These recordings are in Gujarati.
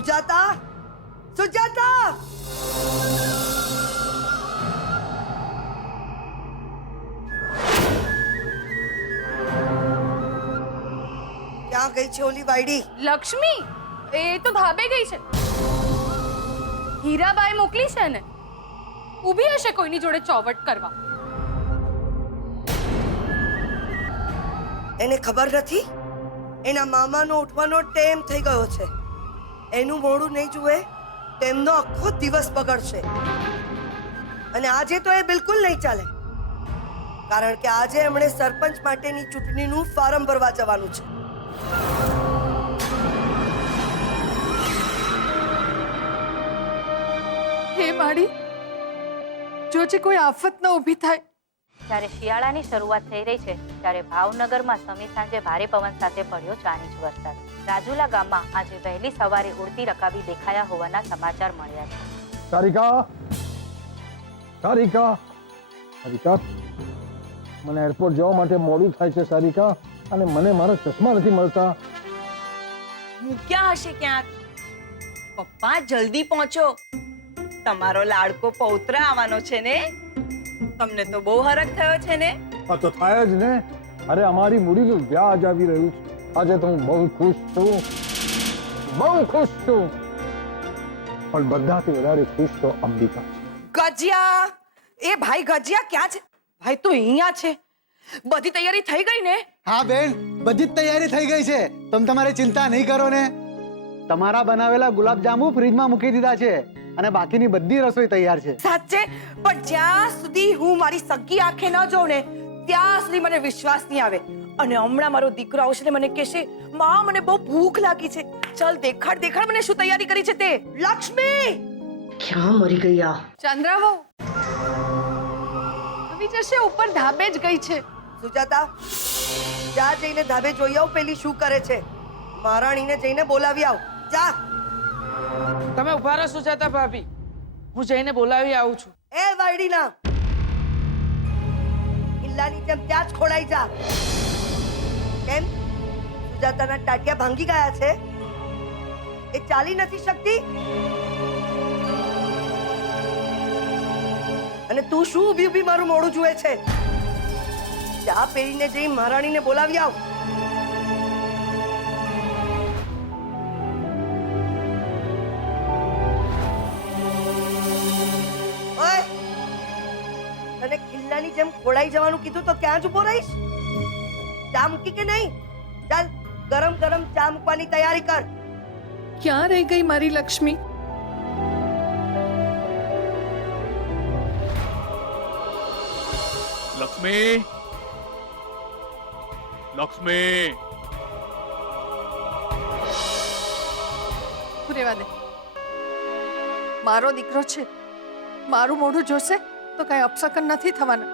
સુજાતા, સુજાતા! ક્યાં ગઈ છે ઓલી વાયડી? લક્ષ્મી એ તો ધાબે ગઈ છે. હીરાબાઈ મોકલી છે ને, ઊભી હશે કોઈની જોડે ચોવટ કરવા. એને ખબર નથી એના મામાનો ઉઠવાનો ટાઈમ થઈ ગયો છે. એનું મોઢું નહીં જુએ તેમનો આખો દિવસ બગડશે. અને આજે તો એ બિલકુલ નહીં ચાલે, કારણ કે આજે એમણે સરપંચ માટેની ચૂંટણીનું ફોર્મ ભરવા જવાનું છે. હે માડી, જોજે કોઈ આફત ન ઊભી થાય. જ્યારે શિયાળાની શરૂઆત થઈ રહી છે ત્યારે ભાવનગરમાં સમી સાંજે ભારે પવન સાથે પડ્યો ચાણીજ વરસાદ. રાજુલા ગામમાં આજે વહેલી સવારે ઉડતી રકાબી દેખાયા હોવાના સમાચાર મળ્યા છે. સારિકા, સારિકા, સારિકા, મને એરપોર્ટ જવા માટે મોડું થાય છે સારિકા, અને મને મારા ચશ્મા નથી મળતા. મૂક્યા હશે ક્યાંક. પપ્પા જલ્દી પહોંચો, તમારો લાડકો પૌત્ર આવવાનો છે ને. તમને તો બહુ હરખ થયો છે ને. આ તો થાય જ ને. અરે અમારી મૂડીનું વ્યાજ આવી રહ્યું છે. આજે તો હું બહુ ખુશ છું, બહુ ખુશ છું. પણ બધાથી વધારે ખુશ તો અંબિકા છે. ગજિયા, એ ભાઈ ગજિયા ક્યાં છે? ભાઈ તો અહીંયા છે. બધી તૈયારી થઈ ગઈ ને? હા બેન, બધી જ તૈયારી થઈ ગઈ છે. તમે તમારે ચિંતા નહીં કરો ને. તમારા બનાવેલા ગુલાબજાંબુ ફ્રીજમાં મૂકી દીધા છે અને બાકીની બધી રસોઈ તૈયાર છે. સાચે? પણ જ્યાં સુધી હું મારી સગી આંખે ન જોઉં ને ત્યાં સુધી મને વિશ્વાસ નહીં આવે. અને હમણાં મારો દીકરો આવશે ને મને કહેશે, માં મને બહુ ભૂખ લાગી છે. ચાલ દેખાડ દેખાડ મને શું તૈયારી કરી છે તે. લક્ષ્મી ક્યાં મરી ગઈ આ? ચંદ્રાવો આવી જશે, ઉપર ધાબે જ ગઈ છે. સુજાતા, જા જઈને ધાબે જોઈ આવ પેલી શું કરે છે. મહારાણીને જઈને બોલાવી આવ. જા. તમે ઉભા રહો સુજાતા ભાભી, હું જઈને બોલાવી આવું છું. એ વાયડીના કિલ્લાની જેમ ત્યાં જ ખોડાઈ જા. કેમ સુજાતાના ટાટિયા ભાંગી ગયા છે? એ ચાલી નથી શકતી? અને તું શું ઊભી ઊભી મારું મોઢું જુએ છે? ચા પહેરીને જઈ મહારાણીને બોલાવી આવ. ઓય, તને કિલ્લાની જેમ ખોડાઈ જવાનું કીધું તો ક્યાં જ ઉભો રહીશ? ચા મૂકી કે નહીં? ચાલ ગરમ ગરમ ચા મૂકવાની તૈયારી કર. ક્યાં રહી ગઈ મારી લક્ષ્મી? લક્ષ્મી, લક્ષ્મી, રહેવા દે. મારો દીકરો છે, મારું મોઢું જોશે તો કઈ અપશકન નથી થવાના.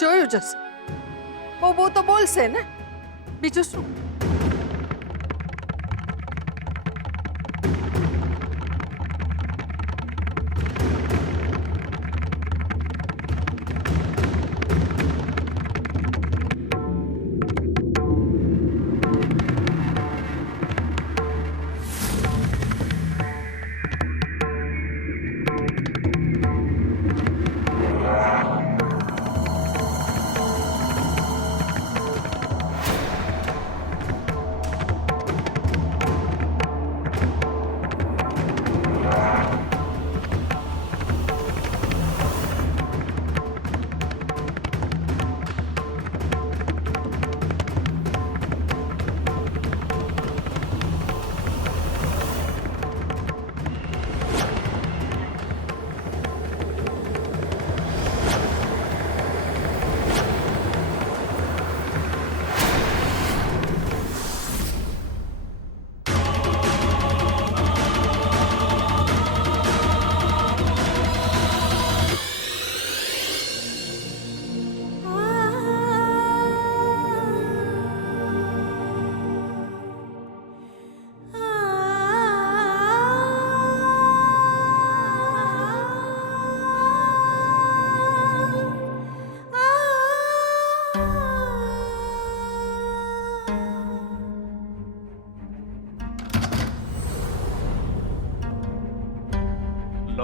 જોયું જશે. બહુ બહુ તો બોલશે ને, બીજું શું?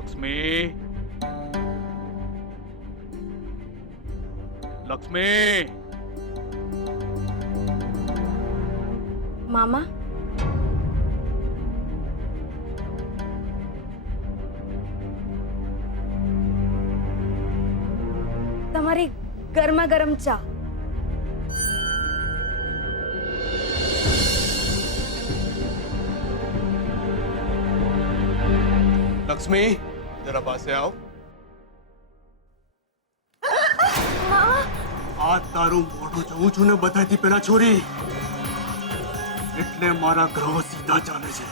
લક્ષ્મી, લક્ષ્મી, મામા તમારી ગરમા ગરમ ચા. લક્ષ્મી, જરા પાસે આવ. આ તારું મોઢું જોઉં છું ને બધાથી પેલા છોરી, એટલે મારા ગ્રહો સીધા ચાલે છે.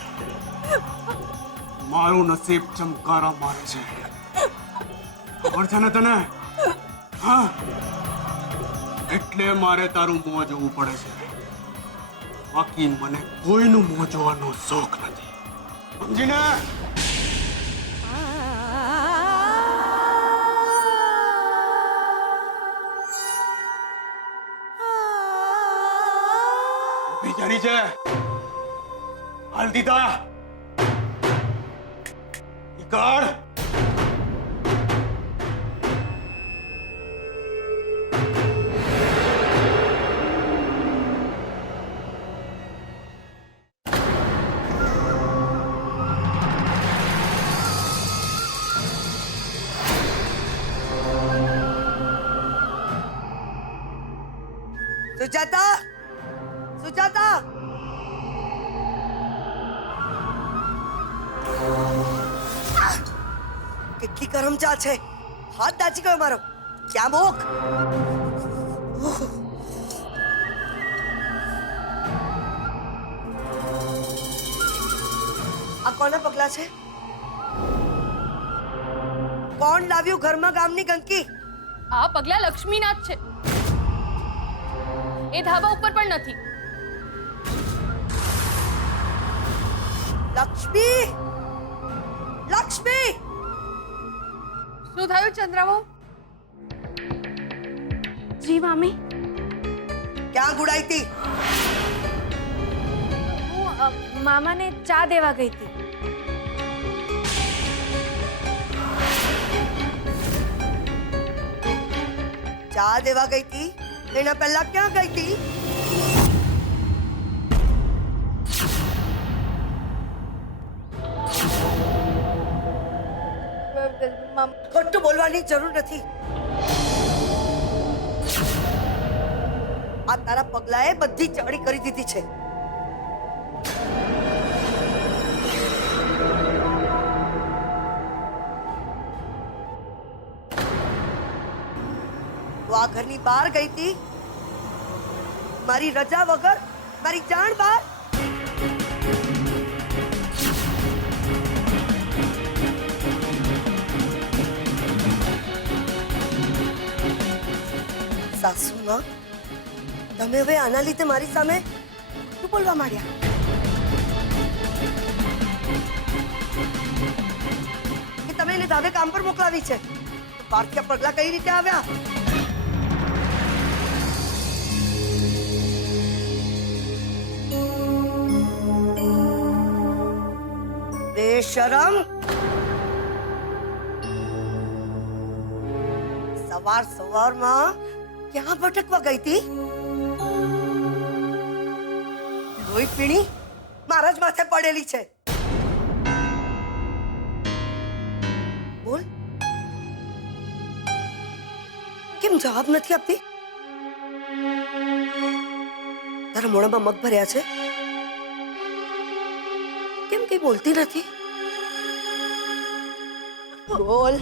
મારું નસીબ ચમકારા મારે છે. ખબર છે ને તને? હા, એટલે મારે તારું મોં જોવું પડે છે. બાકી મને કોઈનું મોં જોવાનો શોખ નથી, સમજીને? બિચારી છે, હાલ દીધા નીકળ. સુજાતા, સુજાતા, કેટલી ગરમ ચા છે. હાથ દાજી ગયો મારો. ક્યાં મોક? આ કોના પગલા છે? કોણ લાવ્યું ઘરમાં ગામની ગંદકી? આ પગલા લક્ષ્મીના જ છે. એ ધાબા ઉપર પણ નથી. લક્ષ્મી, લક્ષ્મી, શું થયું ચંદ્રાબહુ? જી મામી. ક્યાં ગુડાઈ હતી? હું મામાને ચા દેવા ગઈ હતી. ચા દેવા ગઈ હતી? એના પહેલા ક્યાં ગઈ હતી? ખોટું બોલવાની જરૂર નથી. આ તારા પગલાએ બધી ચાળી કરી દીધી છે. તો આ ઘરની બહાર ગઈ હતી મારી રજા વગર, મારી જાણ બહાર. સાસુમાં, તમે હવે આના લીધે મારી સામે શું બોલવા માંડ્યા? કે તમે એને ધાબે કામ પર મોકલાવી છે, તો પાર્થિયા પગલા કઈ રીતે આવ્યા? બેશરમ! સવાર સવારમાં ક્યાં ભટકવા ગઈ હતી? લોહી પીણી મારા જ માથે પડેલી છે. બોલ, કેમ જવાબ નથી આપતી? તારા મોઢામાં મગ ભર્યા છે, કેમ કઈ બોલતી નથી? બોલ, બોલ!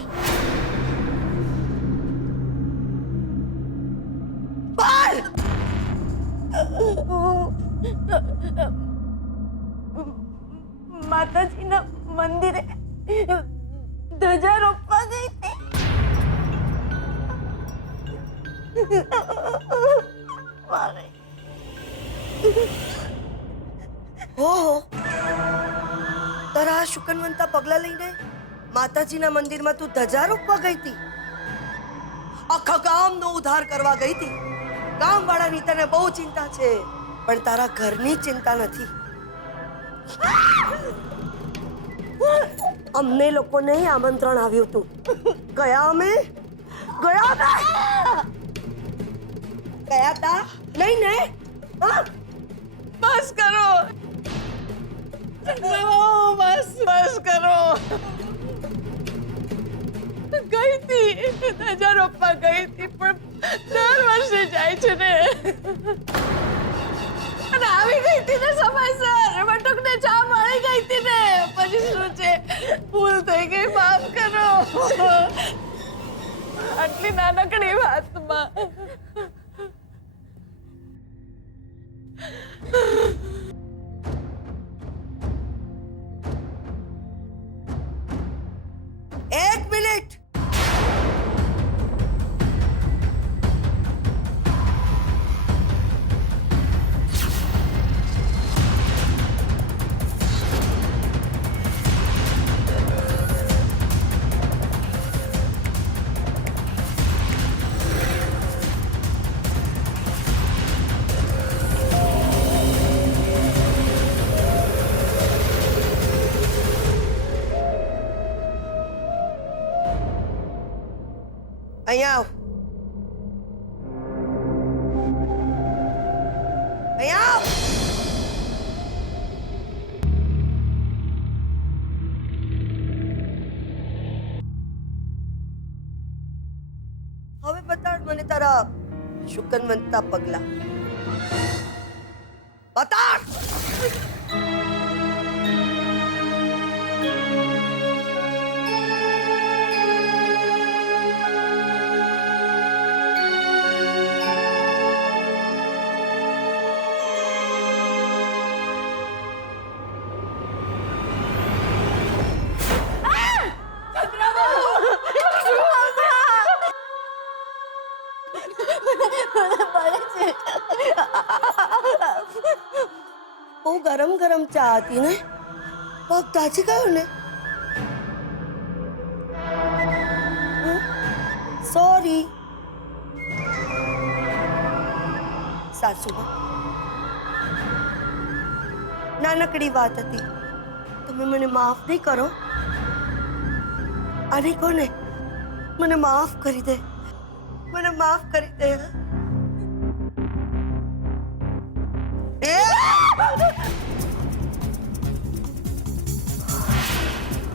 માતાજીના મંદિરે ધજા રોપવા ગઈ હતી. ઓહો, તારા આ શુકનવંતા પગલા લઈને માતાજીના મંદિરમાં તું ધજા રોપવા ગઈ હતી? આખા ગામનો ઉદ્ધાર કરવા ગઈ હતી. ગામવાળાની તને બહુ ચિંતા છે, પણ તારા ઘરની ચિંતા નથી. અમને લોકોને આમંત્રણ આવ્યું હતું. ગયા અમે ગયા હતા નહીં ને? હા, બસ કરો, બસ કરો. ગઈ હતી ધજા રોપવા ગઈ હતી, પણ દર વર્ષે જાય છે ને. અને આવી ગઈ હતી ને સમયસર, બટુકને ચા મળી ગઈ હતી ને. પછી શું છે, ભૂલ થઈ ગઈ, માફ કરો. આટલી નાનકડી વાતમાં એક મિનિટ. અહીંયા આવ. અહીંયા આવ. હવે બતાડ મને તારા શુકનવંતા પગલા. બતાડ. બહુ ગરમ ગરમ ચા હતી ને, પગ દાજી ગયો ને. સોરી સાસુમાં, નાનકડી વાત હતી, તમે મને માફ નહીં કરો? આને કોને મને માફ કરી દે, મને માફ કરી દે.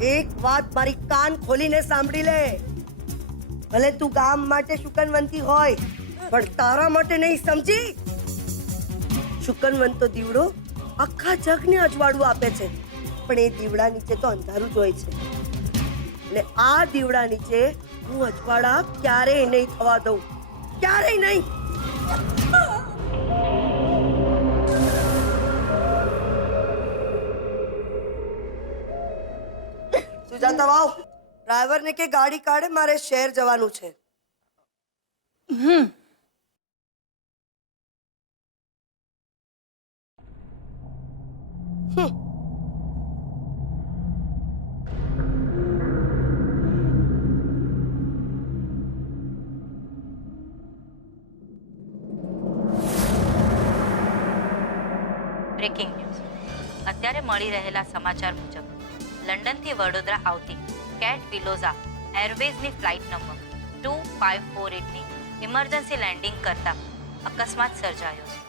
એક વાત મારી કાન ખોલીને સાંભળી લે. ભલે તું ગામ માટે શુકનવંતી હોય, પણ તારા માટે નહીં, સમજી? શુકનવંતો દીવડો આખા જગને અજવાળું આપે છે, પણ એ દીવડા નીચે તો અંધારું જ હોય છે. એટલે આ દીવડા નીચે હું અજવાળા ક્યારેય નહીં થવા દઉં, ક્યારેય નહીં. સુજાતા વાવ, ડ્રાઈવરને કે ગાડી કાઢે, મારે શહેર જવાનું છે. Breaking news. અત્યારે મળી રહેલા સમાચાર મુજબ લંડનથી વડોદરા આવતી કેટ વિલોઝા એરવેઝની ફ્લાઇટ નંબર 2548ની ઇમરજન્સી લેન્ડિંગ કરતા અકસ્માત સર્જાયો છે.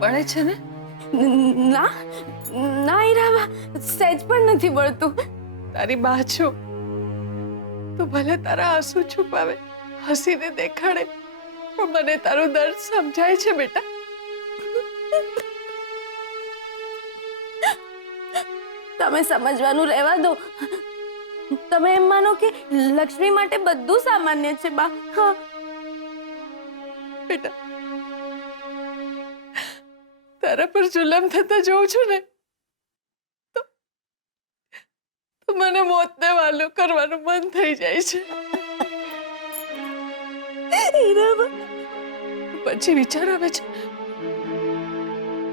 બળે છે ને? ના ના ઈરાબા, સહેજ પણ નથી બળતું. તારી બા છો તો ભલે તારા આંસુ છુપાવે, હસીને દેખાડે, પણ મને તારું દર્દ સમજાય છે બેટા. તમે સમજવાનું રહેવા દો. તમે એમ માનો કે લક્ષ્મી માટે બધું સામાન્ય છે બા. હા બેટા, તારા પર જુલમ થતા જોઉં છું ને, તો મને મોતને વાલું કરવાનું મન થઈ જાય છે. પછી વિચાર આવે છે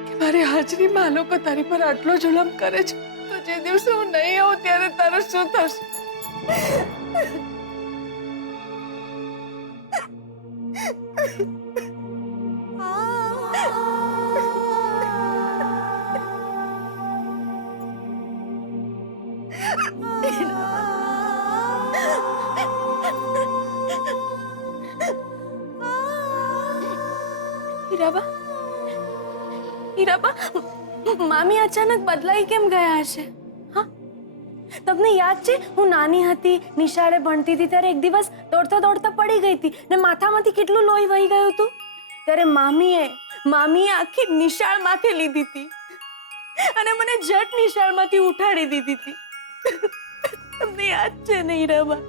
કે મારી હાજરીમાં આ લોકો તારી પર આટલો જુલમ કરે છે, તો જે દિવસે હું નહીં આવું ત્યારે તારું શું થશે? હીરાબા હીરાબા મામી અચાનક બદલાઈ કેમ ગયા હશે? હા, તમને યાદ છે હું નાની હતી, નિશાળે ભણતી હતી ત્યારે એક દિવસ દોડતા દોડતા પડી ગઈ હતી ને માથામાંથી કેટલું લોહી વહી ગયું હતું. ત્યારે મામીએ આખી નિશાળમાંથી લીધી હતી અને મને જટ નિશાળમાંથી ઉઠાડી દીધી હતી. તમને યાદ છે ને હીરાબા?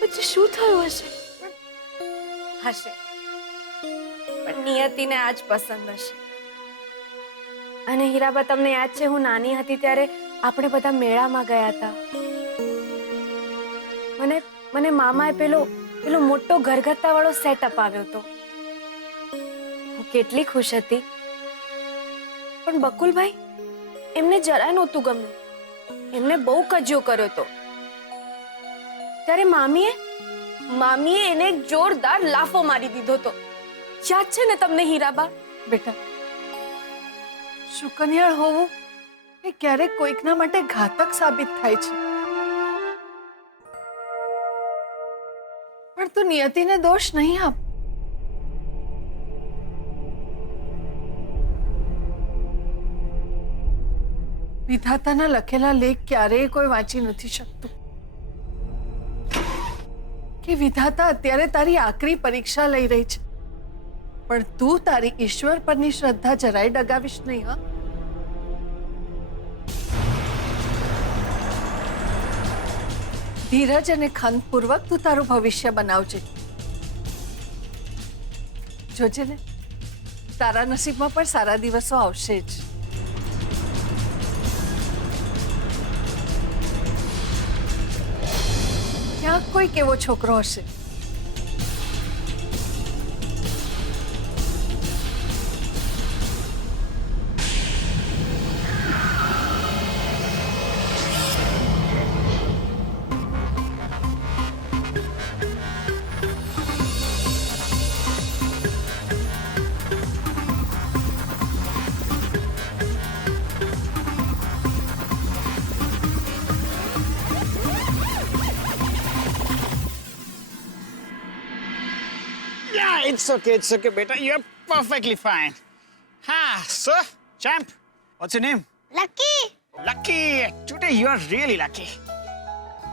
પછી શું થયું હશે? પણ નિયતિને આજ પસંદ હશે. અને હીરાબા, તમને યાદ છે હું નાની હતી ત્યારે આપણે બધા મેળામાં ગયા હતા. મને મામાએ પેલો મોટો ઘરગથ્થા વાળો સેટઅપ આવ્યો હતો. હું કેટલી ખુશ હતી. પણ બકુલભાઈ, એમને જરાય નહોતું ગમ્યું. એમને બહુ કજિયો કર્યો હતો. ત્યારે મામીએ એને એક જોરદાર લાફો મારી દીધો હતો. યાદ છે ને તમને હીરાબા? બેટા, શુકનિયાળ હોવું એ ક્યારેક કોઈકના માટે ઘાતક સાબિત થાય છે. પણ તું નિયતિને દોષ નહીં આપ. વિધાતાના લખેલા લેખ ક્યારેય કોઈ વાંચી નથી શકતું. કે વિધાતા અત્યારે તારી આકરી પરીક્ષા લઈ રહી છે, પણ તું તારી ઈશ્વર પરની શ્રદ્ધા જરાય ડગાવીશ નહીં. હા, ધીરજ અને ખંતપૂર્વક તું તારું ભવિષ્ય બનાવજે. જોજે ને, તારા નસીબમાં પણ સારા દિવસો આવશે જ. ક્યાંક કોઈક એવો છોકરો હશે Yeah, it's okay, beta. You're perfectly fine. So, champ, what's your name? Lucky. Lucky. Today you are really lucky.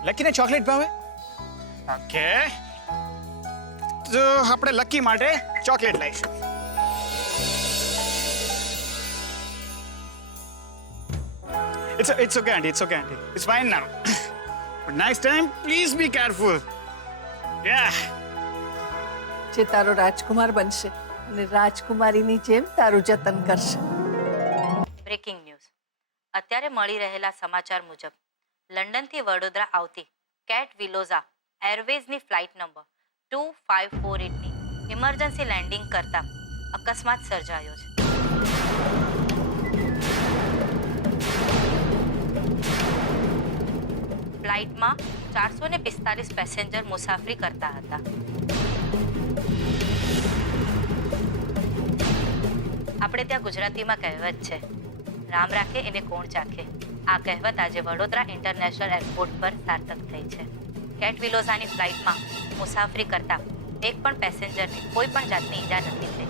Lucky ને ચોકલેટ ભાવે? Okay. તો આપણે લકી માટે ચોકલેટ લઈશું. It's okay, auntie. It's fine now. But next time, please be careful. Yeah. જે તારો રાજકુમાર બનશે અને રાજકુમારીની જેમ તારું જતન કરશે. Breaking news. અત્યારે મળી રહેલા સમાચાર મુજબ લંડનથી વડોદરા આવતી કેટ વિલોઝા એરવેઝની ફ્લાઇટ નંબર 2548ની ઇમરજન્સી લેન્ડિંગ કરતા અકસ્માત સર્જાયો છે. ફ્લાઇટમાં 445 પેસેન્જર મુસાફરી કરતા હતા. આપણે ત્યાં ગુજરાતીમાં કહેવત છે, રામ રાખે એને કોણ ચાખે. આ કહેવત આજે વડોદરા ઇન્ટરનેશનલ એરપોર્ટ પર સાર્થક થઈ છે. કેટ વિલોઝાની ફ્લાઇટમાં મુસાફરી કરતા એક પણ પેસેન્જરને કોઈ પણ જાતની ઈજા નથી થઈ.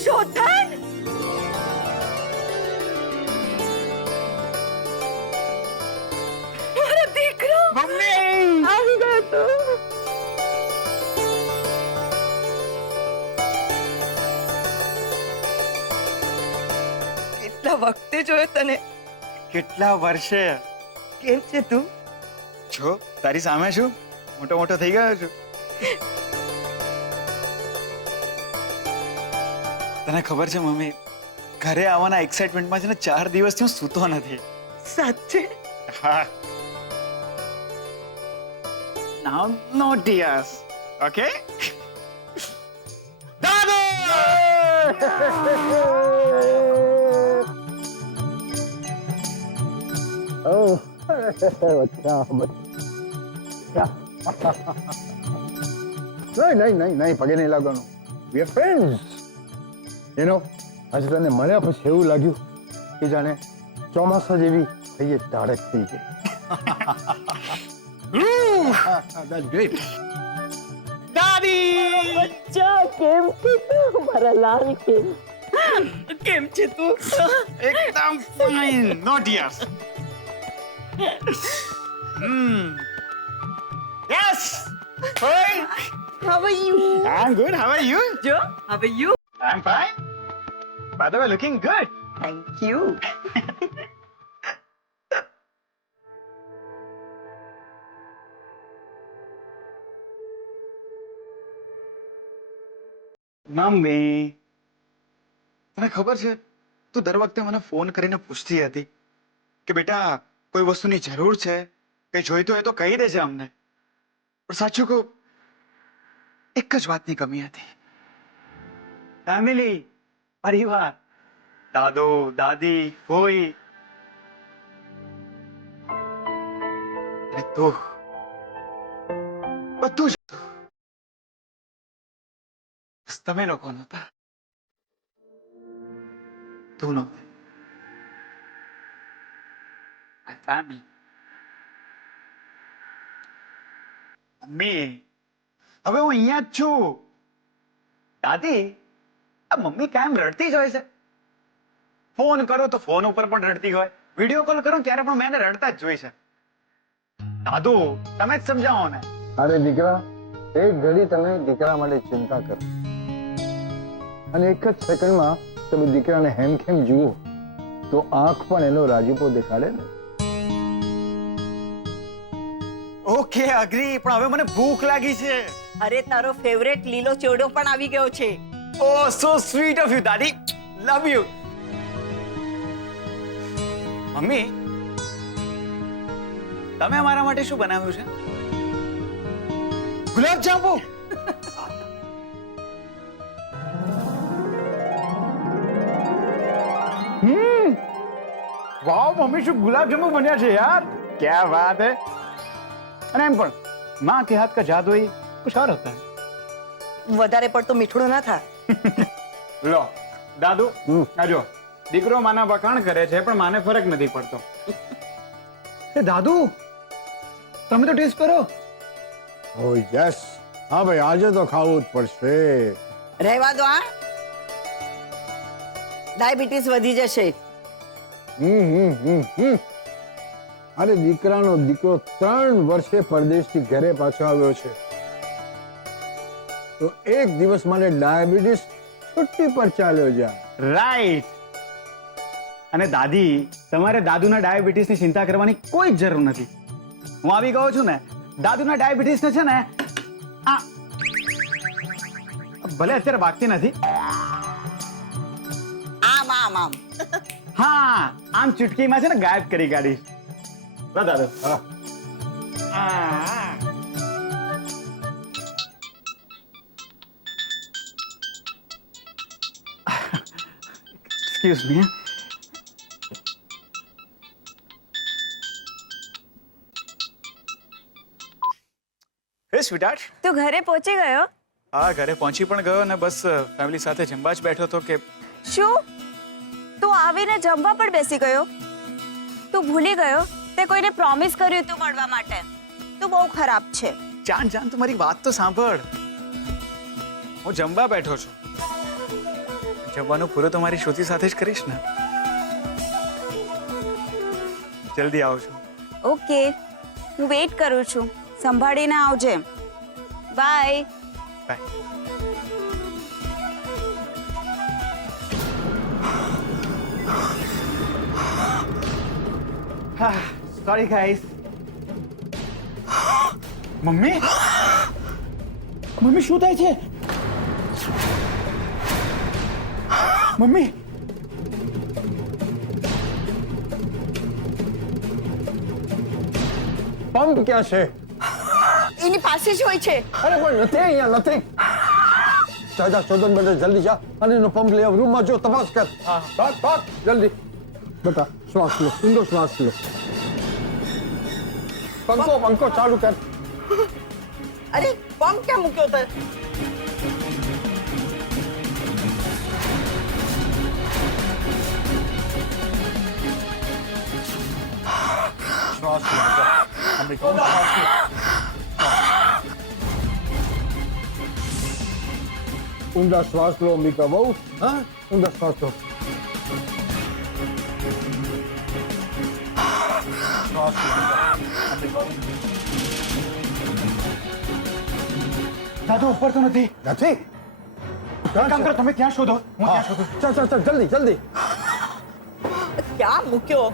શોધન! મારો દીકરો મમ્મી! આવી ગયો તો. કેટલા વખતે જોયો તને? કેટલા વર્ષે? કેમ છે તું? જો તારી સામે છું, મોટો થઈ ગયો છું. તને ખબર છે મમ્મી, ઘરે આવવાના એક્સાઇટમેન્ટમાં છે ને 4 દિવસથી હું સૂતો નથી. સાચે? હા. Now no tears. Okay? દાદુ! Oh, બચ્ચા નહીં પગે નહીં લાગવાનું. We are friends. You know, આજે તને મળ્યા પછી એવું લાગ્યું કે જાણે ચોમાસા જેવી થઈ ટાળક થઈ ગઈ. That's great. કેમ છે તું? એકદમ fine. Not yes. Yes. Fine. How are you? I'm good. How are you? Jo, how are you? I'm fine. By the way, looking good. Thank you. Mummy, તને ખબર છે તું દર વખતે મને ફોન કરીને પૂછતી હતી કે બેટા કોઈ વસ્તુની જરૂર છે, કઈ જોઈતું હોય તો કહી દેજે અમને. પણ સાચું કહું, એક જ વાતની કમી હતી. ફેમિલી, પરિવાર, દાદો દાદી કોઈ અને તું, બધું જ હતું. બસ તમે લોકો નહોતા, તું નહોતી. My family. મમ્મી, હવે હું અહીંયા જ છું. દાદી, આ મમ્મી કાયમ રડતી જ હોય છે. ફોન કરો તો ફોન ઉપર પણ રડતી હોય, વિડીયો કોલ કરો ત્યારે પણ મેં એને રડતા જ જોઈ છે. દાદુ, તમે જ સમજાવો ને. અરે દીકરા, એક ઘડી તમે દીકરા માટે ચિંતા કરો અને એક જ સેકન્ડમાં તમે દીકરાને હેમખેમ જુઓ તો આંખ પણ એનો રાજીપો દેખાડે ને. ઓકે, અગ્રી, પણ હવે મને ભૂખ લાગી છે. અરે તારો ફેવરેટ લીલો ચોડો પણ આવી ગયો છે. Oh, so sweet of you, Daddy. Love you. Mummy, તમે અમારા માટે શું બનાવ્યું છે? ગુલાબ જાંબુ. વાવ મમ્મી, શું ગુલાબ જાંબુ બન્યા છે યાર. ક્યા વાત હે. અને એમ પણ माँ के हाथ का जादू ही कुछ और होता है. વધારે પડતું મીઠું ના થા. લો દાદુ, આ જો દીકરો માના વખાણ કરે છે પણ માને ફરક નથી પડતો. એ દાદુ, તમે તો ટેસ્ટ કરો. ઓ યસ, હા ભાઈ, આજે તો ખાવું જ પડશે. રહેવા દો, આ ડાયાબિટીસ વધી જશે. અરે દીકરાનો દીકરો 3 વર્ષે પરદેશથી ઘરે પાછો આવ્યો છે તો એક દિવસ માટે ડાયાબિટીસ છુટ્ટી પર ચાલ્યો જા. રાઈટ. અને દાદી, તમારે દાદુના ડાયાબિટીસની ચિંતા કરવાની કોઈ જ જરૂર નથી. હું આવી ગયો છું ને. દાદુના ડાયાબિટીસને છે ને આ ભલે અત્યારે વાગતી નથી. આમ આમ આમ. હા, આમ ચૂટકીમાં છે ને ગાયબ કરી કાઢીશ. લો દાદુ. Excuse me. હે સ્વીટહાર્ટ, તું ઘરે પહોંચી ગયો? હા, ઘરે પહોંચી પણ ગયો ને બસ ફેમિલી સાથે જમવા જ બેઠો તો કે. શું તું આવીને જમવા પણ બેસી ગયો? તું ભૂલી ગયો તે કોઈને પ્રોમિસ કર્યું તું મળવા માટે? તું બહુ ખરાબ છે. જાન જાન, તું મારી વાત તો સાંભળ. હું જમવા બેઠો છું. જમવાનું પૂરું તો મારી શ્રુતિ સાથે જ કરીશ ને. જલ્દી આવજો. ઓકે, હું વેઇટ કરું છું. સંભાળીને આવજે. Bye. Bye. Sorry guys. Mummy, mummy શું થાય છે? મમ્મી, પંપ ક્યાં છે? એની પાસે જ હોય છે. અરે પણ નથી, અહીંયા નથી. જા શોધન બેટા જલ્દી જા અને એનો પંપ લઈ આવ રૂમમાં જો તપાસ કર ભાગ જલ્દી બેટા શ્વાસ લો ઊંડો શ્વાસ લો પંખો ચાલુ કર અરે પંપ ક્યાં મૂક્યો તે શ્વાસ લો બેટા અંબિકા શ્વાસ લો ઊંડા શ્વાસ લો અંબિકા બહુ હા ઊંડા શ્વાસ લો શ્વાસ લો અંબિકા દાદુ ઉપર તો નથી નથી કામ કરો તમે ત્યાં શોધો હું ત્યાં શોધું ચાલ જલ્દી જલ્દી ક્યાં મૂક્યો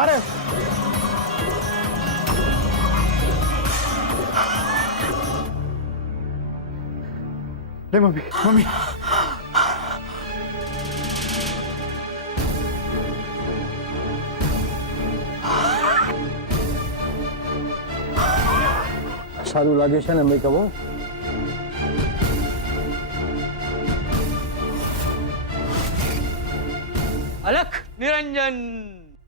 અરે લે મમ્મી સારું લાગે છે ને અંબિકા બહુ અલખ નિરંજન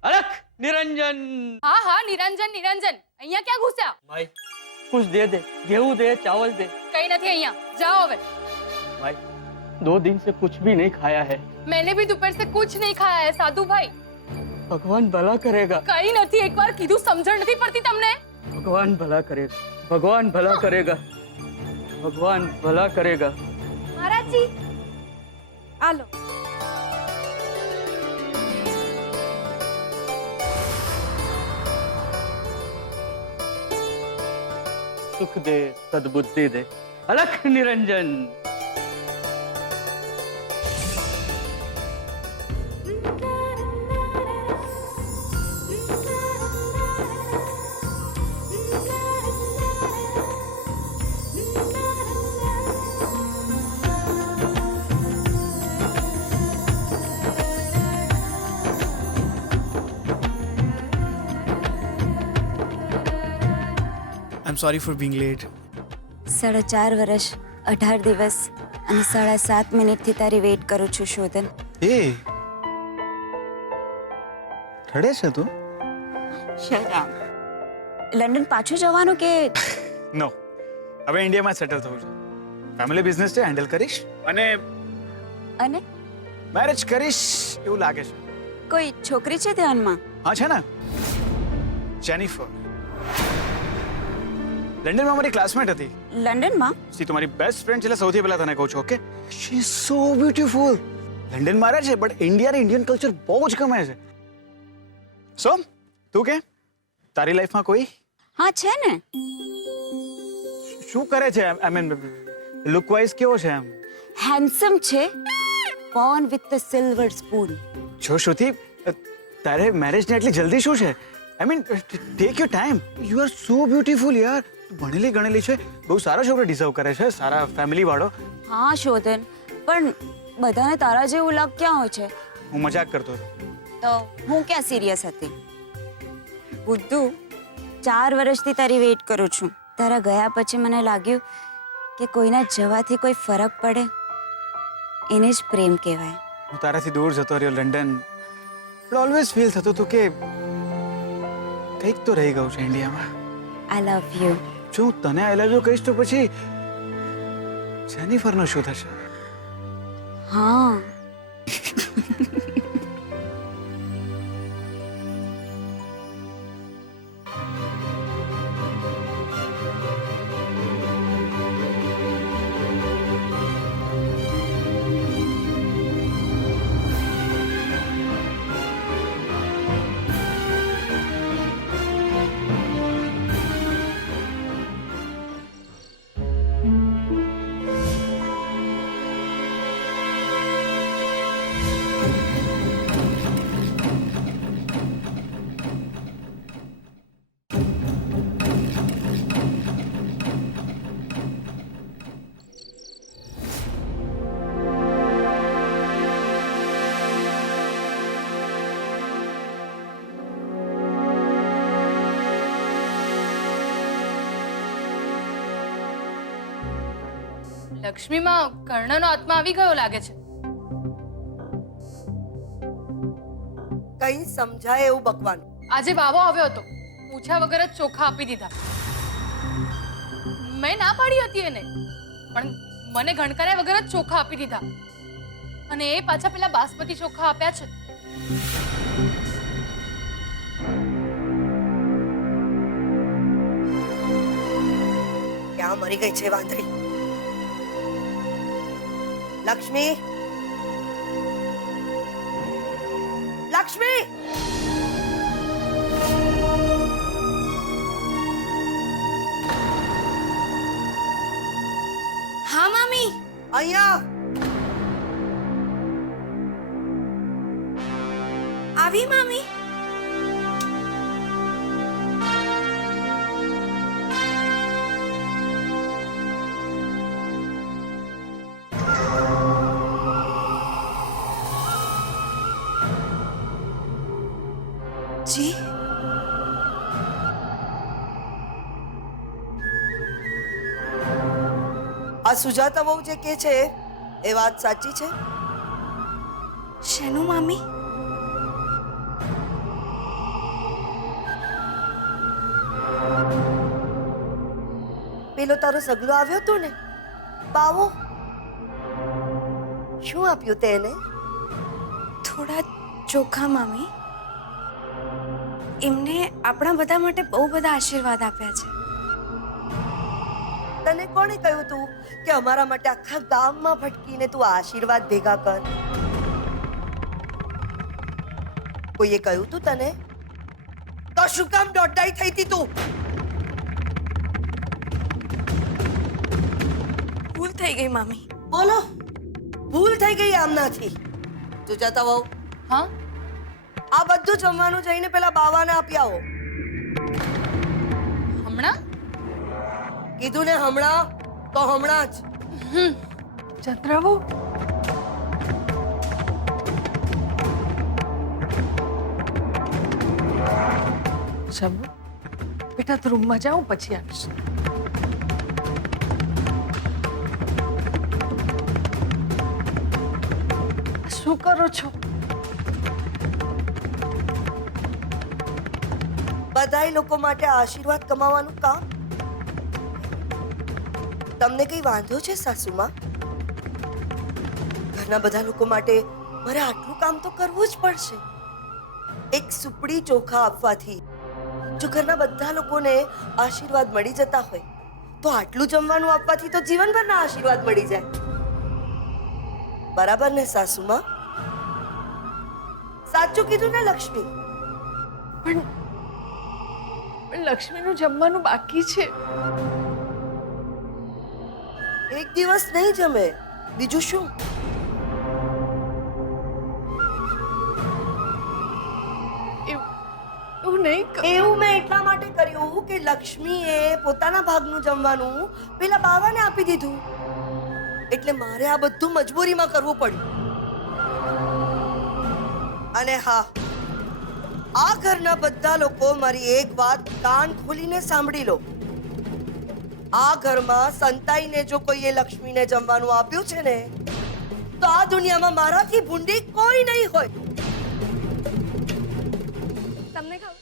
અલખ નિરંજન હા હા નિરંજન અહીંયા ક્યાં ઘૂસ્યા भाई कुछ दे दे गेहूं दे चावल दे કઈ નથી અહીંયા જાઓ હવે भाई 2 दिन से कुछ भी नहीं खाया है मैंने भी दोपहर से कुछ नहीं खाया है साधु भाई भगवान भला करेगा કઈ નથી એકવાર કીધું સમજણ નથી પડતી તમને भगवान भला करेगा भगवान भला करेगा भगवान भला करेगा મહારાજજી આલો सुख दे सद्बुद्धि दे अलख Niranjan I'm sorry for being late. 4.5 વર્ષ 18 દિવસ અને 7.5 મિનિટથી તારી વેઇટ કરું છું શોધન એ રડે છે તું લંડન પાછું જવાનું કે નો હવે ઇન્ડિયામાં સેટલ થવું છે ફેમિલી બિઝનેસ છે હેન્ડલ કરીશ અને અને મેરેજ કરીશ એવું લાગે છે કોઈ છોકરી છે ધ્યાનમાં હા છે ને જેનિફર લંડનમાં મારી ક્લાસમેટ હતી લંડનમાં સી તમારી બેસ્ટ ફ્રેન્ડ છે એટલે સૌથી પહેલા તને કહું છું okay she is so beautiful લંડનમાં રહે છે બટ ઇન્ડિયા અને ઇન્ડિયન કલ્ચર બહુ જ ગમે છે સો તું કે તારી લાઈફમાં કોઈ હા છે ને શું કરે છે આઈ મીન લુક વાઇઝ કેવો છે એમ હેન્ડસમ છે Born with the silver spoon જો શ્રુતિ તારે મેરેજને એટલી જલ્દી શું છે I mean take your time you are so beautiful યાર ભણેલી ગણેલી છે બહુ સારો છોકરો ડિઝર્વ કરે છે સારા ફેમિલી વાળો હા શોધન પણ બધાને તારા જેવું લક ક્યાં હોય છે હું મજાક કરતો હતો તો હું ક્યાં સિરિયસ હતી બુદ્ધુ 4 વર્ષથી તારી વેઇટ કરું છું તારા ગયા પછી મને લાગ્યું કે કોઈના જવાથી કોઈ ફરક પડે એને જ પ્રેમ કહેવાય હું તારાથી દૂર જતો રહ્યો લંડન પણ ઓલવેઝ ફીલ થતું હતું કે કંઈક તો રહી ગયું છે ઇન્ડિયામાં આઈ લવ યુ જો હું તને આઈ લવ યુ કહીશ તો પછી જેનિફરનું શું થશે હા લક્ષ્મીમાં કર્ણનો આત્મા આવી ગયો લાગે છે. કઈ સમજાય એવું બકવાનું. આજે બાવો આવ્યો હતો, પૂછ્યા વગર જ ચોખા આપી દીધા. મેં ના પાડી હતી એને, પણ મને ગણકાર્યા વગર જ ચોખા આપી દીધા. અને એ પાછા પેલા બાસમતી ચોખા આપ્યા છે. ક્યાં મરી ગઈ છે વાંદરી? લક્ષ્મી, લક્ષ્મી! હા મામી. અહીંયા આવી મામી. જી આ સુજાતા બહુ જે કે છે એ વાત સાચી છે? શેનું મામી? પેલો તારો સગલો આવ્યો હતો ને, બાવો, શું આપ્યું તે એને? થોડા ચોખા મામી. એમને આપણા બધા માટે બહુ બધા આશીર્વાદ આપ્યા છે. તને કોણે કહ્યું તું કે અમારા માટે આખા ગામમાં ભટકીને તું આશીર્વાદ ભેગા કર? કોઈએ કહ્યું તું તને? તો શું કામ દોડાઈ થઈ હતી તું? ભૂલ થઈ ગઈ મામી. બોલો, ભૂલ થઈ ગઈ આમનાથી. સુજાતા વહુ, હા, આ બધું જમવાનું જઈને પેલા બાવાને આપી આવો. હમણાં કીધું ને હમણાં, તો હમણાં જ. ચંદ્રબહુ, શંભુ, બેટા તું રૂમમાં જાઉં પછી આવીશ. શું કરો છો? બધાય લોકો માટે આશીર્વાદ કમાવાનું કામ. તમને કઈ વાંધો છે સાસુમાં? ઘરના બધા લોકો માટે મારે આટલું કામ તો કરવું જ પડશે. એક સુપડી ચોખા આપવાથી જો ઘરના બધા લોકોને આશીર્વાદ મળી જતા હોય તો આટલું જમવાનું આપવાથી તો જીવનભરના આશીર્વાદ મળી જાય. બરાબર ને સાસુમાં? સાચું કીધું ને લક્ષ્મી? પણ લક્ષ્મીનું જમવાનું બાકી છે. એક દિવસ નહીં જમે, બીજું શું? એવું નહીં એવું મેં એટલા માટે કર્યું કે લક્ષ્મીએ પોતાના ભાગનું જમવાનું પેલા બાવાને આપી દીધું, એટલે મારે આ બધું મજબૂરીમાં કરવું પડ્યું. અને હા, આ ઘરના બધા લોકો મારી એક વાત કાન ખોલીને સાંભળી લો. આ ઘરમાં સંતાઈને જો કોઈએ લક્ષ્મીને જમવાનું આપ્યું છે ને, તો આ દુનિયામાં મારાથી ભૂંડી કોઈ નહીં હોય. તમને ખબર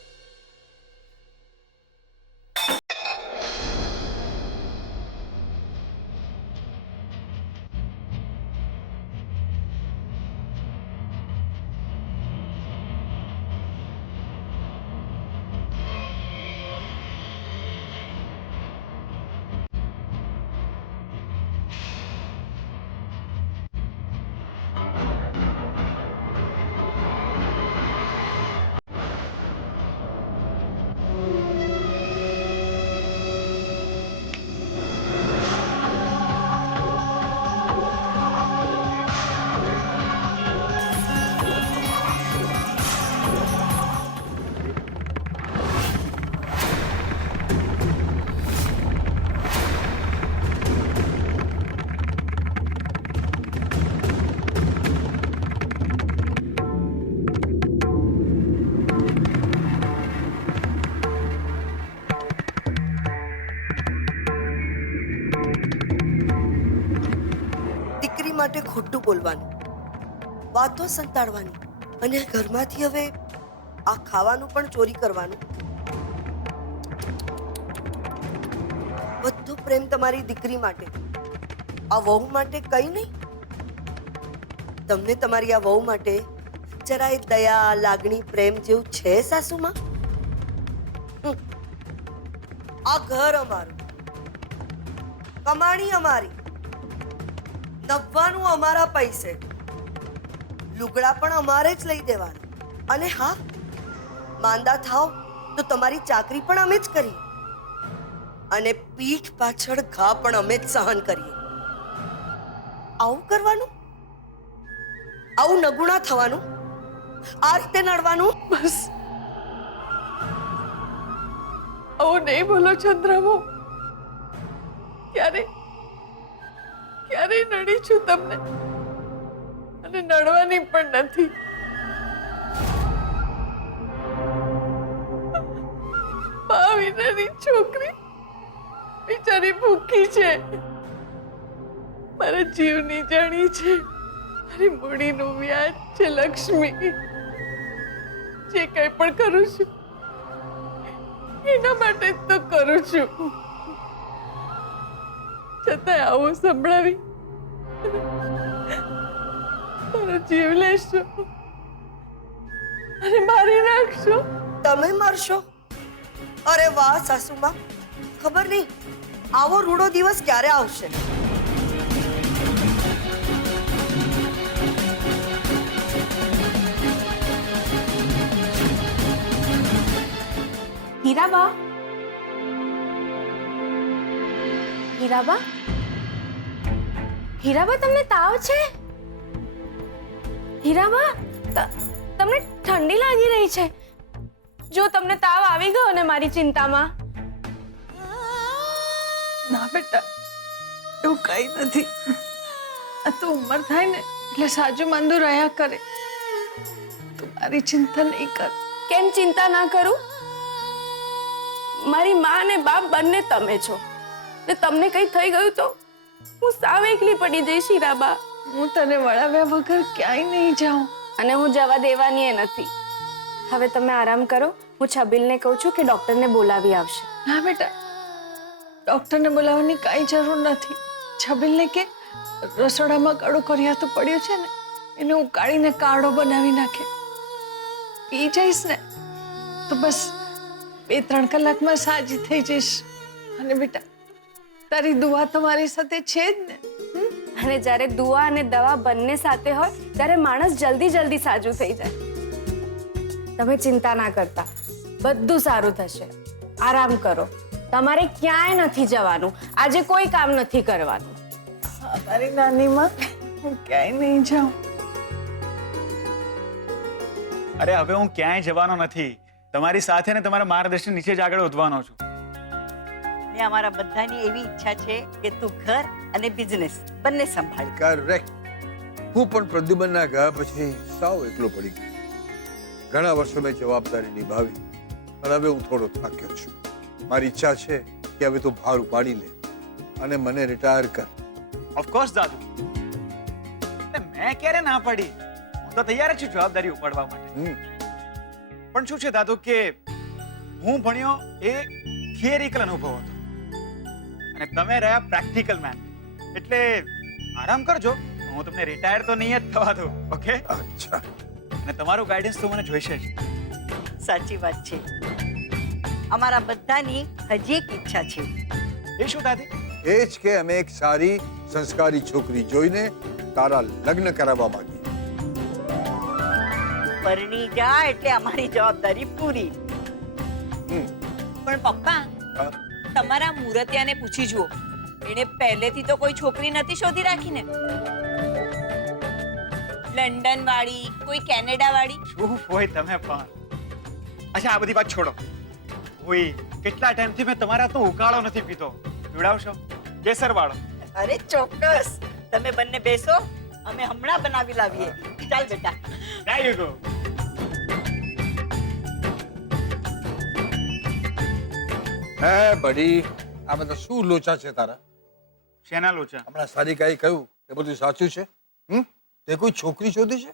માટે ખોટું બોલવાનું, વાતો સંતાડવાની અને ઘરમાંથી હવે આ ખાવાનું પણ ચોરી કરવાનું. બધો પ્રેમ તમારી દીકરી માટે, આ વહુ માટે કંઈ નહીં. તમને તમારી આ વહુ માટે જરાય દયા, લાગણી, પ્રેમ જેવું છે સાસુમાં? આ ઘર અમારું, કમાણી અમારી, નવવાનું અમારા પૈસે, લુગડા પણ અમારે જ લઈ દેવાના. અને હા, માંદા થાવ તો તમારી ચાકરી પણ અમે જ કરીએ અને પીઠ પાછળ ઘા પણ અમે જ સહન કરીએ. આવું કરવાનું? આવું નગુણા થવાનું? આ રીતે નડવાનું? બસ આવું નહીં બોલો ચંદ્રમો. ક્યારે નડી છું તમને, અને નડવાની પણ નથી. મા વિનાની છોકરી બિચારી ભૂખી છે, મારા જીવની જાણી છે, મારી મૂડીનું વ્યાજ છે લક્ષ્મી. જે કંઈ પણ કરું છું એના માટે જ તો કરું છું. છતાંય આવું સંભળાવી મારો જીવ લેશો અને મારી નાખશો. તમે મરશો? અરે વાહ સાસુમાં, ખબર નહીં આવો રૂડો દિવસ ક્યારે આવશે. હીરાબા, હીરાબા, હીરાબા, તમને તાવ છે? હીરાબા, તમને ઠંડી લાગી રહી છે. જો તમને તાવ આવી ગયો ને મારી ચિંતામાં. ના બેટા, એવું કઈ નથી. આ તો ઉંમર થાય ને એટલે સાજુ માંદું રહ્યા કરે. તું મારી ચિંતા નહીં કર. કેમ ચિંતા ના કરું? મારી માં અને બાપ બંને તમે છો, ને તમને કઈ થઈ ગયું તો હું સાવ એકલી પડી જઈશ હીરાબા. હું તને વળાવ્યા વગર ક્યાંય નહીં જાઉં. અને હું જવા દેવાની એ નથી. હવે તમે આરામ કરો. હું છબીલને કહું છું કે ડોક્ટરને બોલાવી આવશે. ના બેટા, ડોક્ટરને બોલાવવાની કાંઈ જરૂર નથી. છબીલને કે રસોડામાં કાળો કરિયા તો પડ્યો છે ને, એને ઉકાળીને કાળો બનાવી નાખે. પી જઈશ ને તો બસ 2-3 કલાકમાં સાજી થઈ જઈશ. અને બેટા, તારી દુઆ તો મારી સાથે છે જ ને. અને જ્યારે દુઆ અને દવા બંને સાથે હોય ત્યારે માણસ જલ્દી સાજું થઈ જાય. તમે ચિંતા ના કરતા, બધું સારું થશે. આરામ કરો. તમારે ક્યાંય નથી જવાનું. આજે કોઈ કામ નથી કરવાનું. તારી નાની માં, હું ક્યાંય નહીં જાઉં. અરે હવે હું ક્યાંય જવાનો નથી. તમારી સાથે ને તમારા માર્ગદર્શન નીચે જ આગળ વધવાનો છું. ને અમારા બધાની એવી ઈચ્છા છે કે તું ઘર અને બિઝનેસ બંને સંભાળ. કરેક્ટ. હું પણ પ્રદ્યુમનના ગયા પછી સાવ એકલો પડી ગયો. ઘણા વર્ષો મેં જવાબદારી નિભાવી, પણ હવે હું થોડો થાક્યો છું. મારી ઈચ્છા છે કે હવે તું ભાર ઉપાડી લે અને મને રિટાયર કર. ઓફકોર્સ દાદુ, મેં ક્યારે ના પડી. હું તો તૈયાર જ છું જવાબદારી ઉપાડવા માટે. પણ શું છે દાદુ કે હું ભણ્યો એ થિયરિકલ અનુભવ હતો અને તમે રહ્યા પ્રેક્ટિકલ મેન. એટલે આરામ કરજો, હું તમને રિટાયર તો નહીં જ થવા દઉં. ઓકે? અચ્છા. અને તમારું ગાઈડન્સ તો મને જોઈશે જ. સાચી વાત છે. અમારા બધાની હજી એક ઈચ્છા છે. એ શું દાદી? એ જ કે અમે એક સારી સંસ્કારી છોકરી જોઈને તારા લગ્ન કરાવવા માંગીએ. પરણી જા એટલે અમારી જવાબદારી પૂરી. પણ પપ્પા, તમારા મુરતિયાને પૂછી જુઓ, એને પહેલેથી તો કોઈ છોકરી નથી શોધી રાખીને. લંડન વાળી, કોઈ કેનેડા વાળી. શું હોય તમે પણ. અચ્છા, આ બધી વાત છોડો. ઓય, કેટલા ટાઈમથી મેં તમારા હાથનો ઉકાળો નથી પીતો. પીવડાવશો? કેસર વાળો? અરે ચોક્કસ. તમે બંને બેસો, અમે હમણાં બનાવી લાવીએ. ચાલ બેટા. There you go. હે બડી, આ બધા શું લોચા છે તારા? શેના લોચા? હમણાં સારિકાએ કહ્યું એ બધું સાચું છે? તે કોઈ છોકરી શોધી છે?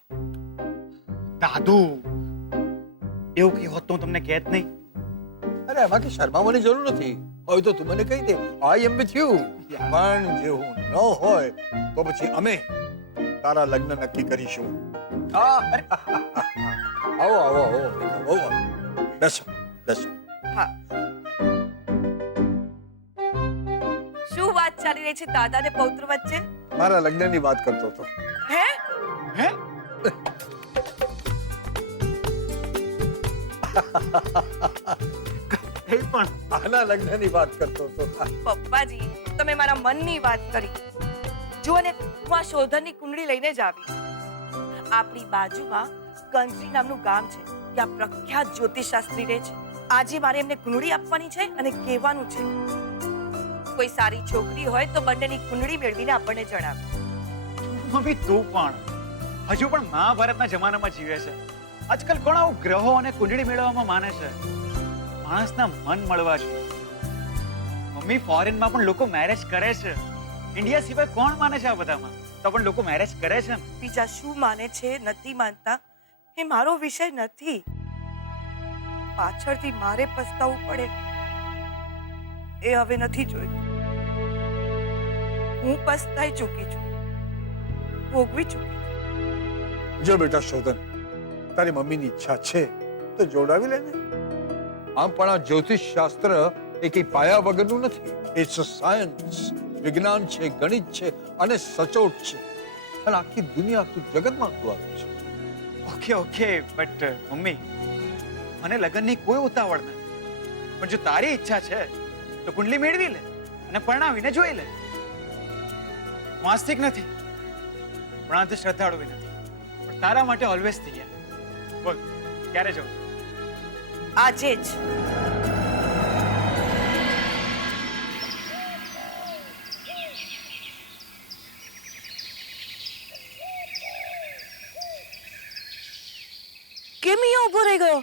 દાદુ એવું કઈ હોત તો હું તમને કહેત નહીં. અરે એમાં કે શરમાવાની જરૂર નથી. હોય તો તું મને કહી દે, આઈ એમ વિથ યુ. પણ જે હું ન હોય તો પછી અમે તારા લગ્ન નક્કી કરીશું. આવો આવો આવો આવો. બેસો બેસો. હા. શું વાત ચાલી રહી છે દાદા ને પૌત્ર વચ્ચે? મારા લગ્નની વાત કરતો હતો. હે? હે? એ પણ આના લગ્નની વાત કરતો હતો. પપ્પાજી તમે મારા મનની વાત કરી. જુઓ ને હું આ શોધનની કુંડળી લઈને જ આવી. આપણી બાજુમાં કંસરી નામનું ગામ છે. ત્યાં પ્રખ્યાત જ્યોતિષશાસ્ત્રી રહે છે. આજે મારે એમને કુંડળી આપવાની છે અને કહેવાનું છે કોઈ સારી છોકરી હોય તો બંનેની કુંડળી મેળવીને આપણને જણાવે. મમ્મી તું પણ હજુ પણ મહાભારતના જમાનામાં જીવે છે. આજકાલ કોણ આવું ગ્રહો અને કુંડળી મેળવવામાં માને છે? માણસના મન મળવા છે. મમ્મી ફોરેનમાં પણ લોકો મેરેજ કરે છે. ઇન્ડિયા સિવાય કોણ માને છે આ બધામાં? તો પણ લોકો મેરેજ કરે છે ને. બીજા શું માને છે નથી માનતા એ મારો વિષય નથી. પાછળથી મારે પસ્તાવું પડે એ હવે નથી જોઈતું. હું પસ્તાઈ ચૂકી છું, ભોગવી ચૂકી છું. જો બેટા શોધન, તારી મમ્મીની ઈચ્છા છે તો જોડાવી લે ને. આમ પણ આ જ્યોતિષ શાસ્ત્ર એ કઈ પાયા વગરનું નથી. It's a science. વિજ્ઞાન છે, ગણિત છે અને સચોટ છે. અને આખી દુનિયા, આખું જગત માનતું આવ્યું છે. ઓકે ઓકે બટ મમ્મી મને લગ્નની કોઈ ઉતાવળ નથી. પણ જો તારી ઈચ્છા છે તો કુંડલી મેળવી લે અને પરણાવીને જોઈ લે. હું આસ્તિક નથી પણ આથી શ્રદ્ધાળુ નથી, પણ તારા માટે ઓલવેઝ તૈયાર. બોલ ક્યારે જવું? આજે જ. કેમ અહીંયા ઉભો રહી ગયો?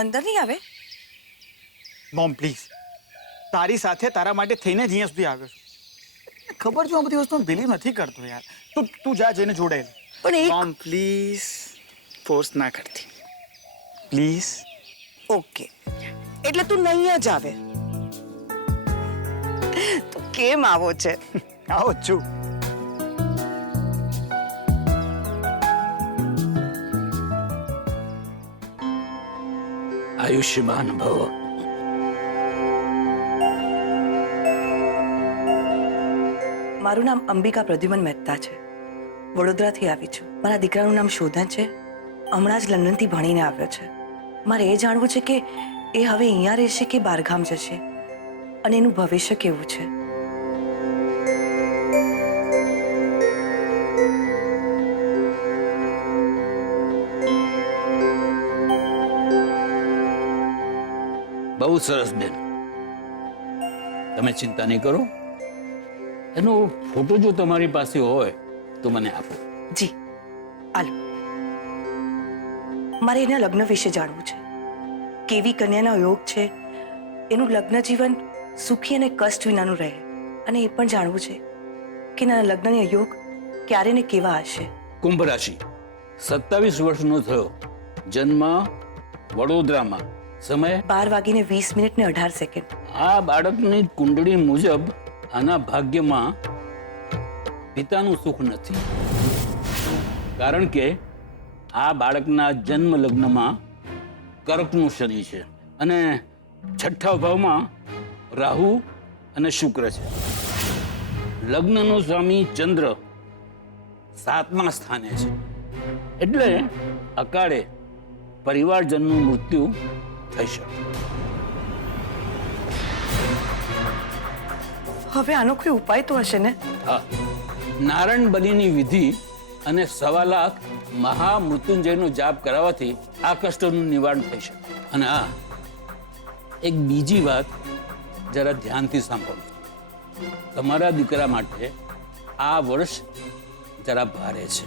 અંદર નહીં આવે? મોમ પ્લીઝ, તારી સાથે તારા માટે થઈને જ અહીંયા સુધી આવ્યો છું. ખબર છે આ બધી વસ્તુ બિલીવ નથી કરતો યાર. તું જા જઈને જોડાઈ લે. પણ એક મોમ પ્લીઝ ફોર્સ ના કરતી પ્લીઝ. ઓકે એટલે તું નહીં જ આવે. તું કેમ આવો છે? આવો જ છું. આયુષ્યમાન ભવ. મારું નામ અંબિકા પ્રદ્યુમન મહેતા છે. વડોદરાથી આવી છું. મારા દીકરાનું નામ શોધન છે. હમણાં જ લંડનથી ભણીને આવ્યો છે. મારે એ જાણવું છે કે એ હવે અહીંયા રહેશે કે બહારગામ જશે અને એનું ભવિષ્ય કેવું છે. બહુ સરસ બેન, તમે ચિંતા નહીં કરો. એનો ફોટો જો તમારી પાસે હોય તો મને આપો. જી આલો. મારે એના લગ્ન વિશે જાણવું છે. કેવી કન્યાનો યોગ છે, એનું લગ્ન જીવન સુખી અને કષ્ટ વિનાનું રહે. અને એ પણ જાણવું છે કે એના લગ્નનો યોગ ક્યારે ને કેવા હશે. કુંભ રાશિ, 27 વર્ષનો થયો, જન્મ વડોદરામાં, સમય 12:20:18. આ બાળકની કુંડળી મુજબ આના ભાગ્યમાં પિતાનું સુખ નથી. કારણ કે આ બાળકના જન્મ લગ્નમાં કર્કનું શનિ છે અને 6ઠ્ઠા ભાવમાં રાહુ અને શુક્ર છે. લગ્નનો સ્વામી ચંદ્ર 7મા સ્થાને છે. એટલે અકાળે પરિવારજનનું મૃત્યુ થઈ શકે. હવે આનો કોઈ ઉપાય તો હશે ને? હા, નારાયણ બલિની વિધિ અને 1.25 લાખ મહામૃત્યુંજયનો જાપ કરાવવાથી આ કષ્ટોનું નિવારણ થઈ શકે. અને હા, એક બીજી વાત જરા ધ્યાનથી સાંભળો. તમારા દીકરા માટે આ વર્ષ જરા ભારે છે.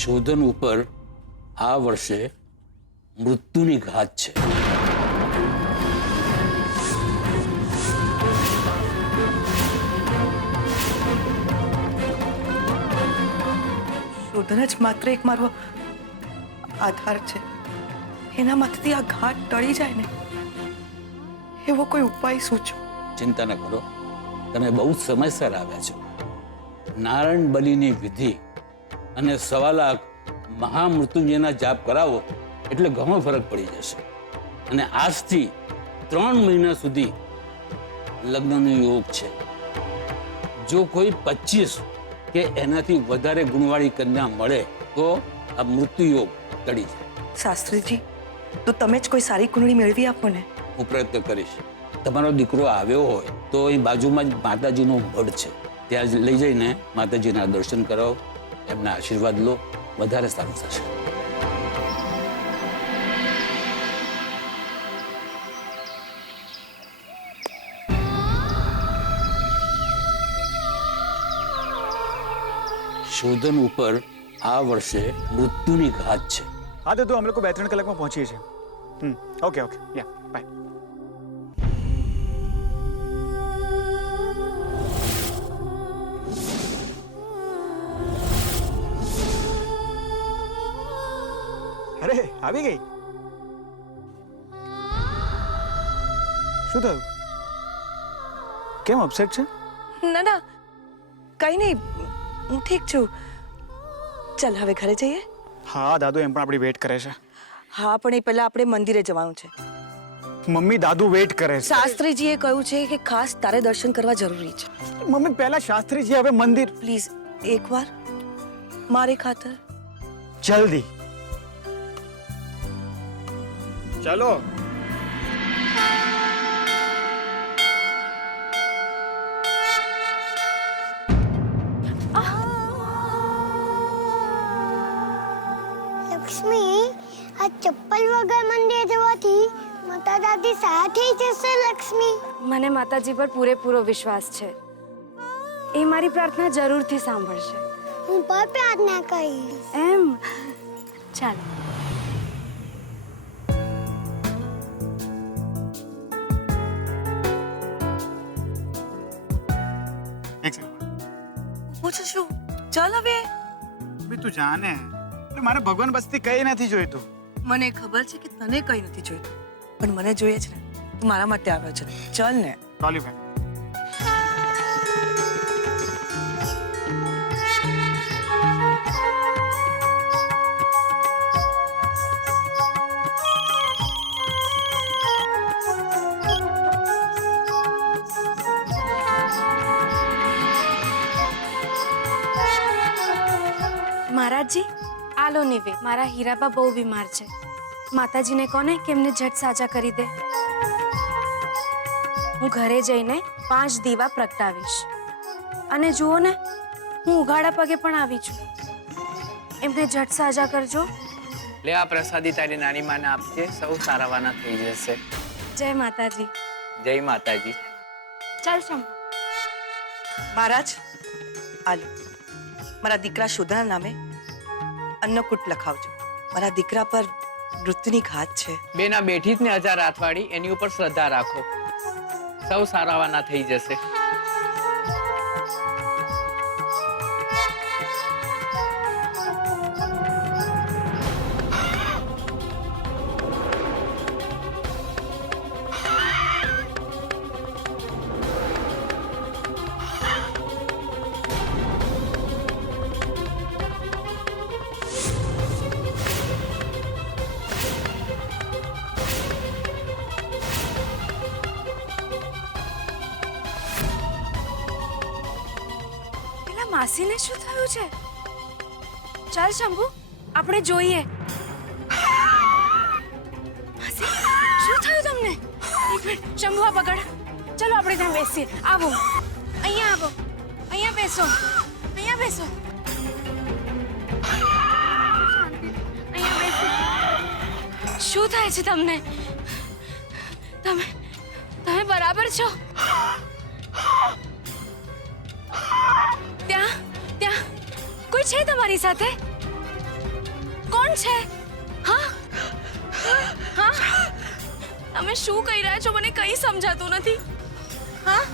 શોધન ઉપર આ વર્ષે મૃત્યુની ઘાત છે. શોધન જ માત્ર એક મારો આધાર છે. એના માથેથી આ ઘાટ ટળી જાય ને એવો કોઈ ઉપાય સૂચો. ચિંતા ન કરો, તમે બહુ જ સમયસર આવ્યા છો. નારાયણ બલિની વિધિ અને 1.25 લાખ મહામૃત્યુંજયના જાપ કરાવો એટલે ઘણો ફરક પડી જશે. અને આજથી 3 મહિના સુધી લગ્નનો યોગ છે. જો કોઈ 25 કે એનાથી વધારે ગુણવાળી કન્યા મળે તો આ મૃત્યુ યોગ ટળી જાય. શાસ્ત્રીજી, તો તમે જ કોઈ સારી કુંડળી મેળવી આપો ને. હું પ્રયત્ન કરીશ. તમારો દીકરો આવ્યો હોય તો એ બાજુમાં જ માતાજીનો મઢ છે, ત્યાં જ લઈ જઈને માતાજીના દર્શન કરાવો, એમના આશીર્વાદ લો, વધારે સારું થશે. શોધન ઉપર આ વર્ષે મૃત્યુની ઘાત છે. હા તો અમે લોકો 2-3 કલાકમાં પહોંચીએ છીએ. Okay okay, yeah bye. અરે આવી ગઈ. શું થયું? કેમ અપસેટ છે? ના ના, કઈ નહીં, હું ઠીક છું. ચાલ હવે ઘરે જઈએ. હા દાદુ એમ પણ આપણી વેટ કરે છે. હા, પણ એ પહેલા આપણે મંદિરે જવાનું છે. મમ્મી દાદુ વેટ કરે છે. શાસ્ત્રીજીએ કહ્યું છે કે ખાસ તારે દર્શન કરવા જરૂરી છે. મમ્મી પહેલા શાસ્ત્રીજી, હવે મંદિર. પ્લીઝ એકવાર મારી ખાતર. જલ્દી ચલો. લક્ષ્મી, આ ચપ્પલ વગર મંદિર જવાથી માતા દાદી સારા થઈ જશે. લક્ષ્મી, મને માતાજી પર પૂરેપૂરો વિશ્વાસ છે. એ મારી પ્રાર્થના જરૂરથી સાંભળશે. હું પણ પ્રાર્થના કરીશ. એમ? ચાલ. એક સેકન્ડ. પૂછું છું. ચાલ હવે. બી તું જાને, મારે ભગવાન બસથી કઈ નથી જોઈતું. મને ખબર છે કે તને કઈ નથી જોઈતું, પણ મને જોઈએ છે ને. તું મારા માટે આવ્યો છે. ચાલ ને. Call you back. મહારાજજી, આલો નિવે. મારા હીરાબા બહુ બીમાર છે. માતાજીને કોને કે એમને ઝટ સાજા કરી દે. હું ઘરે જઈને 5 દીવા પ્રગટાવીશ. અને જુઓ ને, હું ઉઘાડા પગે પણ આવી છું. એમને ઝટ સાજા કરજો. લે આ પ્રસાદી તારી નાની માને આપજે, સૌ સારાવાના થઈ જશે. જય માતાજી. જય માતાજી. ચાલ શમ. મહારાજ, આલો. મારા દીકરા શોધના નામે અન્નકૂટ લખાવજો. મારા દીકરા પર મૃત્યુની ઘાત છે. બેના બેઠી જ ને 1000 રાતવાળી, એની ઉપર શ્રદ્ધા રાખો, સૌ સારાવાના થઈ જશે. માસીને શું થયું છે? ચાલ શંભુ, આપણે જોઈએ. માસી, શું થયું તમને? એક મિનિટ, શંભુ આ પકડ. ચલો આપણે ત્યાં બેસીએ. આવો, અહીંયા આવો, અહીંયા બેસો, અહીંયા બેસો. અહીંયા બેસો. શું થાય છે તમને? તમે બરાબર છો? ત્યાં કોઈ છે તમારી સાથે? કોણ છે? હા હા, તમે શું કહી રહ્યા છો? મને કંઈ સમજાતું નથી. હા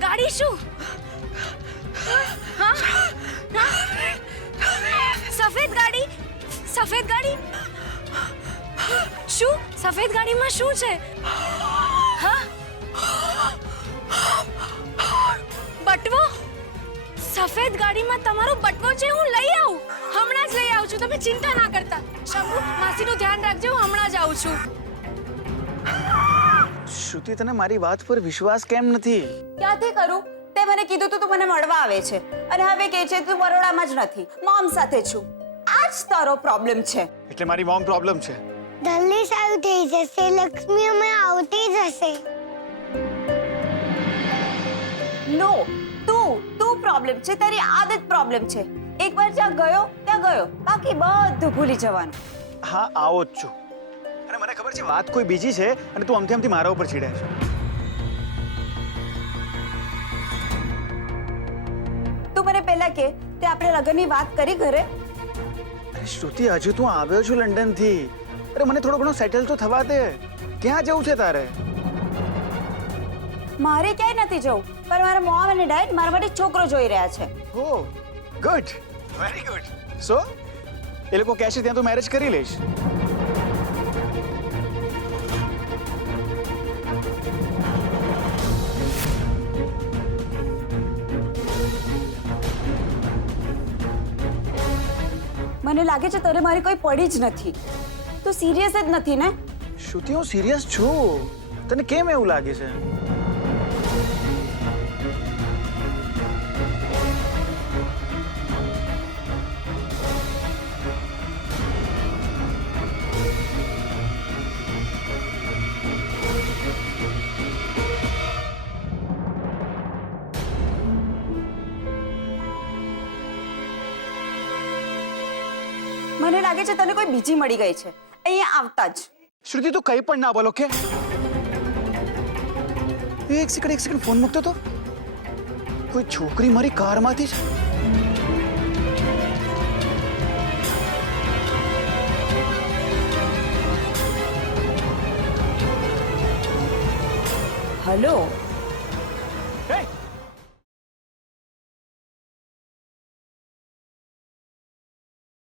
ગાડી શું? હા હા સફેદ ગાડી શું સફેદ ગાડીમાં શું છે હા બટવો સફેદ ગાડીમાં તમારો બટવો છે હું લઈ આવું હમણાં જ લઈ આવું છું તમે ચિંતા ના કરતા શંભુ માસીનું ધ્યાન રાખજો હું હમણાં જ આવું છું શ્રુતિ તને મારી વાત પર વિશ્વાસ કેમ નથી? ક્યાંથી કરું? તે મને કીધું તું મને મળવા આવે છે અને હવે કહે છે તું બરોડામાં જ નથી, મોમ સાથે છું. આ જ તારો પ્રોબ્લેમ છે. એટલે મારી મોમ પ્રોબ્લેમ છે. જલ્દી સારું થઈ જશે, લક્ષ્મી અમે આવતી જ હશે. નો, તું પ્રોબ્લેમ છે, તારી આદત પ્રોબ્લેમ છે. એકવાર જ્યાં ગયો ત્યાં ગયો, બાકી બધું ભૂલી જવાનું. હા, આવો જ છું. અને મને ખબર છે વાત કોઈ બીજી છે અને તું આમથી મારા ઉપર ચીડે છે. તું મને પહેલા કે તે આપણે લગ્નની વાત કરી ઘરે? અરે શ્રુતિ, હજુ તું આવ્યો છું લંડન થી. અરે મને થોડો ઘણો સેટલ તો થવા દે. ક્યાં જવું છે તારે? મારે ક્યાંય નથી જવું, પણ મારા મોમ અને ડેડ મારા માટે છોકરો જોઈ રહ્યા છે. ઓ ગુડ, વેરી ગુડ. સો એ લોકો કહે છે ત્યાં તું મેરેજ કરી લઈશ? મને લાગે છે તને મારી કોઈ પડી જ નથી. તું સિરિયસ જ નથી ને? શ્રુતિ, હું સિરિયસ છું. તને કેમ એવું લાગે છે? મને લાગે છે તને કોઈ બીજી મળી ગઈ છે અહીંયા આવતા જ. શ્રુતિ, તું કંઈ પણ ના બોલો કે? એક સેકન્ડ ફોન મૂકતો તો કોઈ છોકરી મારી કારમાંથી છે. હલો,